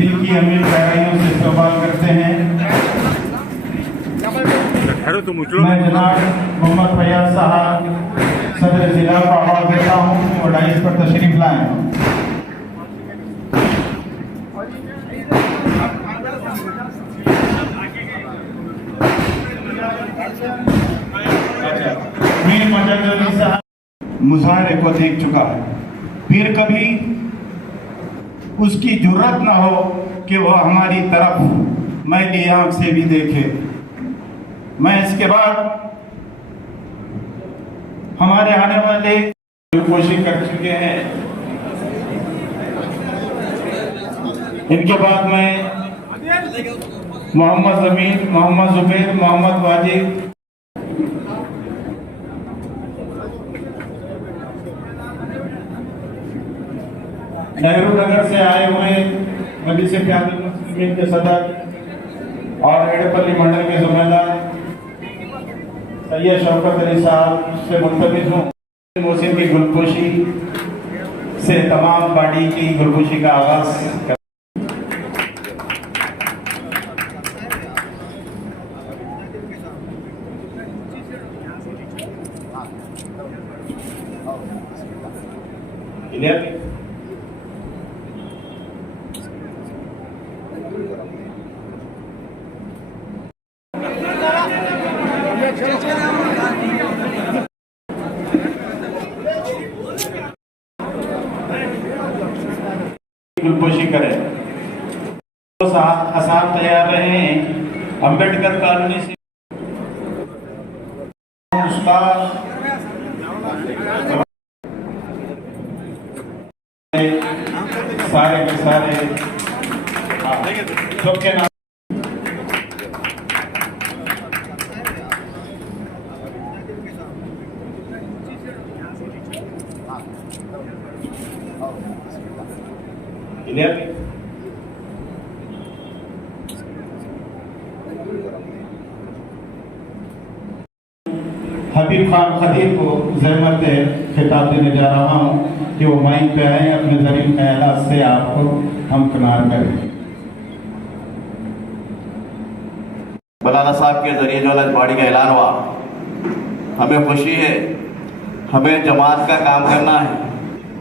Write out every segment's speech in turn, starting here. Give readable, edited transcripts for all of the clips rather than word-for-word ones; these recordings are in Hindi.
दिल की अमीर गहराइयों से इस्तकबाल करते हैं। मैं जनाब मोहम्मद फैयाज साहब सदर जिला को आवाज़ देता हूँ और डाइस पर तशरीफ लाएं। मीर मजद अली साहब मुजाहरे को देख चुका है, फिर कभी उसकी जुर्रत न हो कि वह हमारी तरफ मैली आंख से भी देखे। मैं इसके बाद हमारे आने वाले कोशिश कर चुके हैं, इनके बाद मैं मोहम्मद जमीन, मोहम्मद जुबैर, मोहम्मद वाजिद, नेहरू नगर से आए हुए मजलिस क़यादत मुस्लिमीन के सदर और एड़ेपल्ली मंडल के ज़िम्मेदार सैयद शौकत अली साहब से मुल्तमिस हूँ। मोहसिन की गुलपोशी से तमाम पार्टी की गुलपोशी का आगाज गुलपोशी करें। तो आसाम तैयार रहे हैं अम्बेडकर कॉलोनी से सारे के सारे सबके नाम हबीब खान खदीर को ज़हमत खिताब देने जा रहा हूँ कि वो माइक पे आए, अपने ज़रीन ख्यालात से आपको हमकिनार करें। मौलाना साहब के जरिए जो आज बॉडी का ऐलान हुआ, हमें खुशी है। हमें जमात का काम करना है,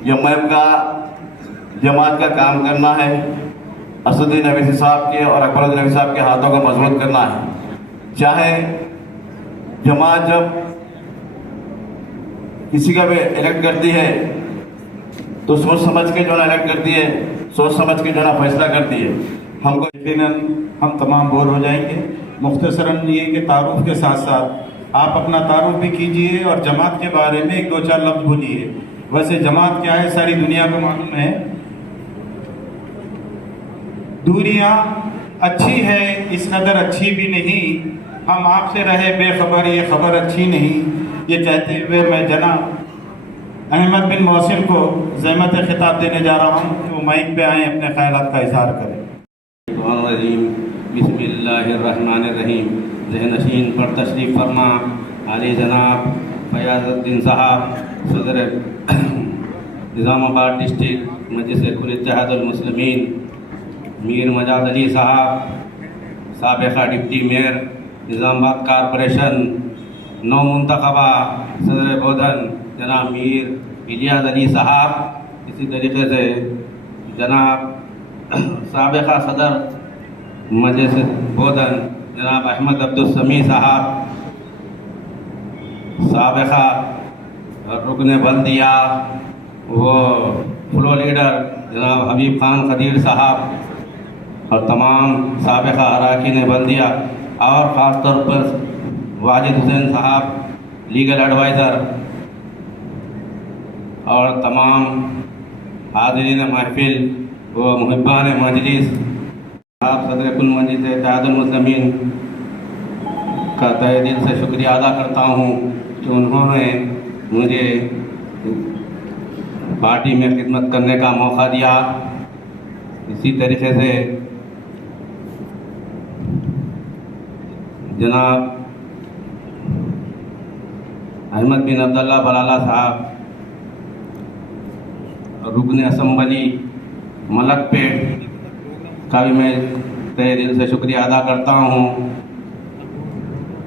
एमएम का जमात का काम करना है। असदुद्दीन अवैसी साहब के और अकबरुद्दीन अवैसी साहब के हाथों को मजबूत करना है। चाहे जमात जब किसी का भी इलेक्ट करती है तो सोच समझ के जो ना इलेक्ट करती है, सोच समझ के जो ना फैसला करती है। हमको यकीनन हम तमाम बोर हो जाएंगे। मुख्तसरन ये कि तारुफ के साथ साथ आप अपना तारुफ भी कीजिए और जमात के बारे में एक दो चार लफ्ज़ बोलिए। वैसे जमात क्या है सारी दुनिया को मालूम है। दूरियां अच्छी है, इस कदर अच्छी भी नहीं। हम आपसे रहे बेखबर, ये खबर अच्छी नहीं। ये कहते हुए मैं जनाब अहमद बिन मोहसिन को ज़हमत खिताब देने जा रहा हूँ कि वो माइक पे आए, अपने ख्यालात का इजहार करें। बिस्मिल्लाहिर्रहमानिर्रहीम। ज़हनशीन पर तशरीफ़ फरमा आली जनाब फयाजुद्दीन साहब सदर निज़ामाबाद डिस्ट्रिक्ट मजलिस कुल इत्तेहादुल मुस्लिमीन, मीर मजाद अली साहब साबिक़ा डिप्टी मेयर निज़ामाबाद कॉरपोरेशन, नौ मुंतखबा सदर बोधन जनाब मीर इलियास अली साहब, इसी तरीके से जनाब साबिक़ा सदर मजलिस बोधन जनाब अहमद अब्दुल समी साहब, साबिक़ा रुकन बल्दिया वो फ्लो लीडर जनाब हबीब खान खदीर साहब और तमाम साबिक़ा अरकान बल्दिया और ख़ास तौर पर वाजिद हुसैन साहब लीगल एडवाइज़र और तमाम हाज़रीन महफिल व मुहिब्बान मजलिस आप सदर कुल मजलिस इत्तेहादुल मुस्लिमीन का तहे दिल से शुक्रिया अदा करता हूँ कि उन्होंने मुझे पार्टी में खिदमत करने का मौका दिया। इसी तरीके से जनाब अहमद बिन अब्दुल्ला बलाला साहब रुकन असम्बली मलकपेट का भी मैं तहे दिल से शुक्रिया अदा करता हूँ।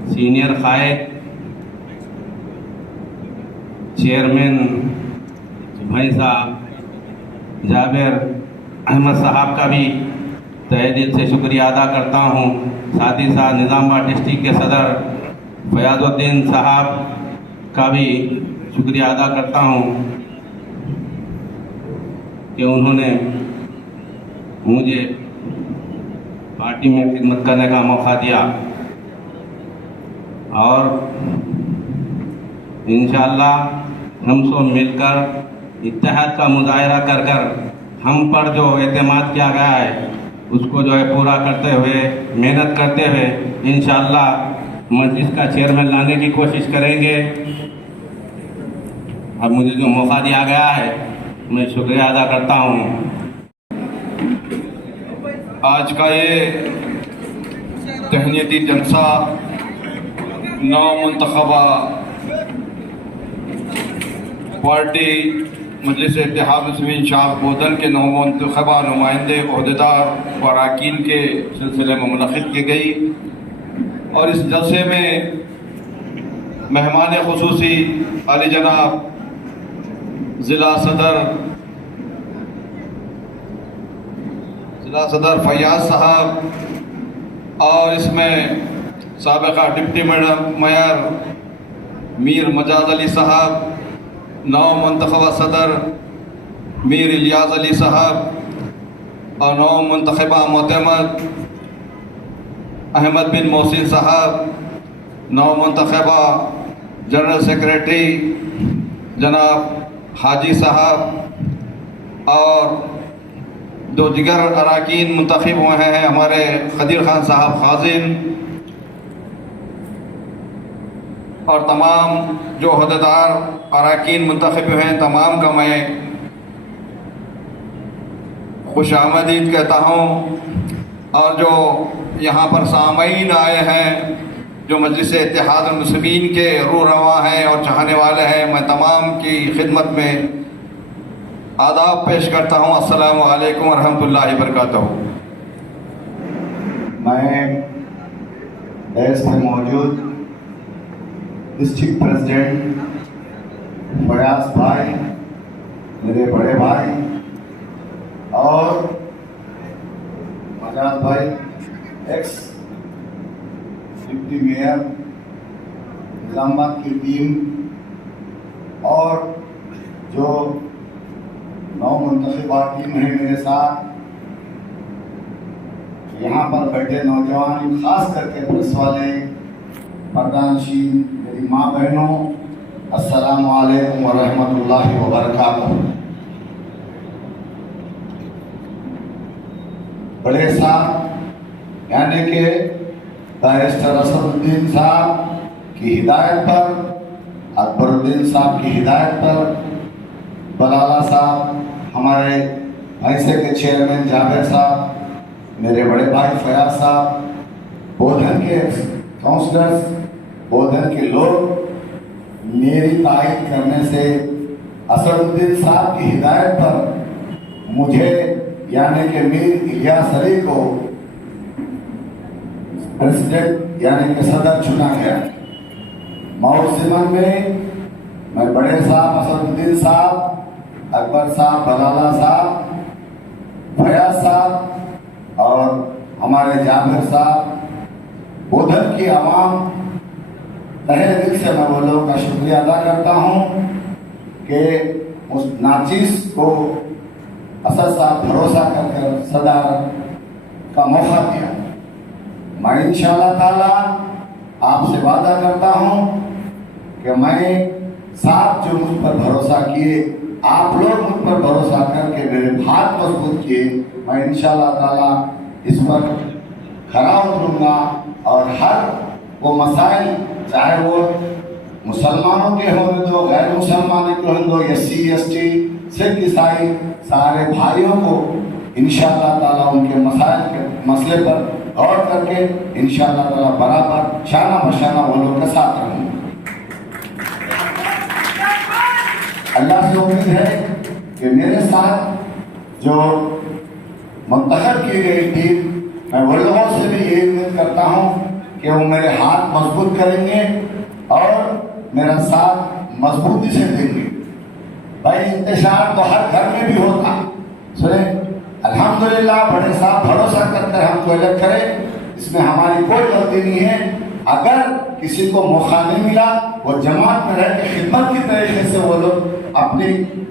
सीनियर कायद चेयरमैन भाई साहब जाबिर अहमद साहब का भी तहे दिल से शुक्रिया अदा करता हूँ। साथ ही साथ निज़ामाबाद डिस्ट्रिक्ट के सदर फयाजुद्दीन साहब का भी शुक्रिया अदा करता हूँ कि उन्होंने मुझे पार्टी में खिदमत करने का मौका दिया और इंशाअल्लाह हम सब मिलकर इत्तेहाद का मुजाहरा कर हम पर जो एतमाद किया गया है उसको जो है पूरा करते हुए मेहनत करते हुए इंशाअल्लाह मस्जिद का चेयरमैन लाने की कोशिश करेंगे। अब मुझे जो मौका दिया गया है मैं शुक्रिया अदा करता हूँ। आज का ये तहनीती जलसा नौमुंतखबा पार्टी मजलिस इत्तेहाद मुस्लिमीन शाह बोधन के नौमुंतखबा नुमाइंदे अहदेदार व अरकान के सिलसिले में मुनक़िद की गई और इस जलसे में मेहमान खुसूसी अली जनाब ज़िला सदर फयाज साहब और इसमें साबिक़ा डिप्टी मेयर मीर मजाज अली साहब, नौ मुंतखबा सदर मीर इलियास अली साहब और नौ मुंतखबा मोतमद अहमद बिन मोहसिन साहब, नौ मुंतखबा जनरल सेक्रेटरी जनाब हाजी साहब और दो दिगर अरकान मुंतखब हुए हैं हमारे खदीर खान साहब खाजिन और तमाम जो अहदेदार अरकान मुंतखब हुए हैं तमाम का मैं खुश आमदीद कहता हूँ। और जो यहाँ पर सामईन आए हैं जो मजलिस इत्तेहाद मुस्लिमीन के रूह रवा हैं और चाहने वाले हैं, मैं तमाम की खिदमत में आदाब पेश करता हूँ। अस्सलामु अलैकुम व रहमतुल्लाहि व बरकातहू। मैं देश में मौजूद डिस्ट्रिक्ट प्रेसिडेंट फयाज भाई, मेरे बड़े भाई और मजाज भाई एक्स डिप्टी मेयर निज़ामाबाद की टीम और जो नौ मुंतखबा टीम है मेरे साथ, यहाँ पर बैठे नौजवान, खास करके पुलिस वाले, प्रधानशील, मेरी माँ बहनों, अस्सलामु अलैकुम व रहमतुल्लाहि व बरकातहू। बड़े साहब यानी कि बैरिस्टर असदुद्दीन साहब की हिदायत पर, अकबरुद्दीन साहब की हिदायत पर, बलाला साहब, हमारे ऐसे के चेयरमैन जावेद साहब, मेरे बड़े भाई फयाज साहब, बोधन के काउंसलर्स, बोधन के लोग, मेरी तायद करने से असदुद्दीन साहब की हिदायत पर मुझे यानी कि मीर इलियास अली को प्रेसिडेंट यानी कि सदर चुना गया। मौसम में मैं बड़े साहब असदुद्दीन साहब, अकबर साहब, बलाला साहब, फयाज साहब और हमारे जाबिर साहब, बोधन की आवाम, तहे दिल से मैं वो लोगों का शुक्रिया अदा करता हूँ कि उस नाचीज को असद साहब भरोसा कर सदारत का मौका दिया। मैं इंशाअल्लाह ताला आपसे वादा करता हूँ कि मैं साथ जो मुझ पर भरोसा किए, आप लोग मुझ पर भरोसा करके मेरे हाथ मजबूत किए, मैं इंशाअल्लाह ताला इस पर खरा उतरूंगा और हर वो मसाइल, चाहे वो मुसलमानों के हों तो गैर मुसलमानों के हों, SC ST सिख ईसाई सारे भाइयों को इंशाअल्लाह ताला उनके मसाइल के मसले पर गौर करके इंशाअल्लाह ताला बराबर शाना बशाना वो लोग के साथ रहूँगा। अल्लाह से उम्मीद है कि मेरे साथ जो मुंतखब की गई टीम, मैं वो लोगों से भी ये उम्मीद करता हूँ कि वो मेरे हाथ मजबूत करेंगे और मेरा साथ मजबूती से देंगे। भाई इंतजार तो हर घर में भी होता, सुने अल्हम्दुलिल्लाह बड़े साहब भरोसा करते हैं हमको इलेक्ट करें, इसमें हमारी कोई गलती नहीं है। अगर किसी को मौका नहीं मिला, वो जमात में रह के खिदमत की तरीके से वो लोग अपनी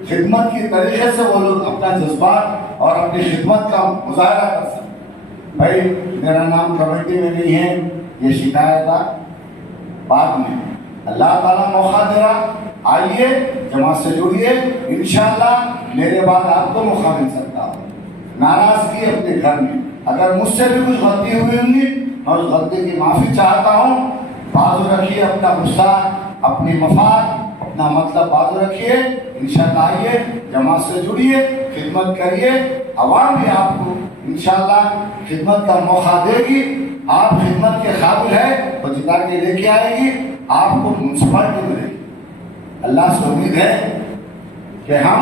खिदमत की तरीके से वो लोग अपना जज्बात और अपनी खिदमत का मुजाहरा कर सकते। भाई मेरा नाम कमेटी में नहीं है, ये शिकायत बाद में अल्लाह ताला मौका दे रहा, आइए जमात से जुड़िए, इंशाअल्लाह मेरे बाद आपको मौका मिल सकता है। नाराजगी अपने घर में, अगर मुझसे भी कुछ गलती हुई होंगी मैं उस गलती की माफ़ी चाहता हूँ। बाजू रखिए अपना गुस्सा, अपनी मफाद, अपना मतलब बाजू रखिए, इंशाअल्लाह आइए जमात से जुड़िए, खिदमत करिए, आवाम भी आपको इंशाअल्लाह खिदमत का मौका देगी। आप खिदमत के काबिल है तो जिता के लेके आएगी, आपको म्यूनसिपालिटी मिलेगी। अल्लाह से उम्मीद है कि हम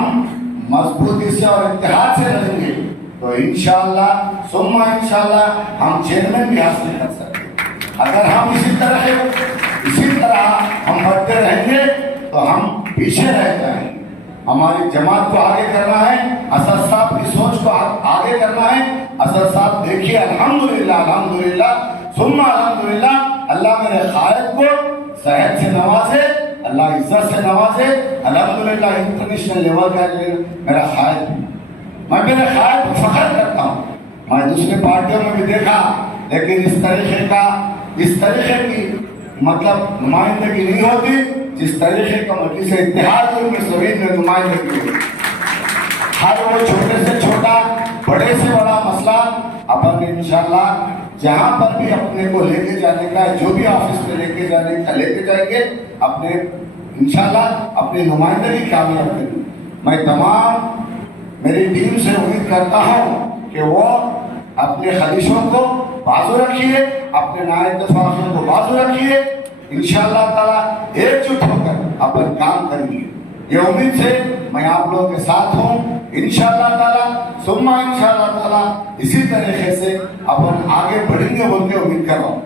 मजबूती से और इत्तेहाद से लड़ेंगे तो इंशाअल्लाह सुम्मा इंशाअल्लाह हम चेयरमैन भी हासिल कर सकते हैं। अगर हम इसी तरह हम बढ़ते रहेंगे तो हम पीछे रह जाएंगे। हमारी जमात को आगे करना है, असद साहब की सोच को आगे करना है। असद साहब देखिए अल्हम्दुलिल्लाह अल्हम्दुलिल्लाह सुम्मा अल्हम्दुलिल्लाह, अल्लाह मेरे कायद को सेहत से नवाजे, अल्लाह इज्जत से नवाजे। अल्हम्दुलिल्लाह इंटरनेशनल लेवल का मेरा कायद, मैं मेरे कायद को फख्र करता हूँ। मैं दूसरी पार्टियों में भी देखा, लेकिन इस तरीके की मतलब नुमाइंदगी नहीं होती जिस तरीके का मजलिस इत्तेहाद में सभी में नुमाइंदगी होती। हर वो छोटे से छोटा, बड़े से बड़ा मसला अपन इंशाअल्लाह जहाँ पर भी अपने को लेके जाने का, जो भी ऑफिस में लेके जाने का लेके जाएंगे, अपने इंशाअल्लाह अपनी नुमाइंदगी कामयाब करेंगे। मैं तमाम मेरी टीम से उम्मीद करता हूँ कि वो अपने खलीशों को बाजू रखिए, अपने नायब-ए-फाखिर को बाजू रखिए, इंशाअल्लाह ताला एकजुट होकर अपन काम करेंगे। ये उम्मीद से मैं आप लोगों के साथ हूँ। इंशाअल्लाह ताला सुम्मा इंशाअल्लाह ताला इसी तरीके से अपन आगे बढ़ेंगे बोल के उम्मीद कर रहा हूँ।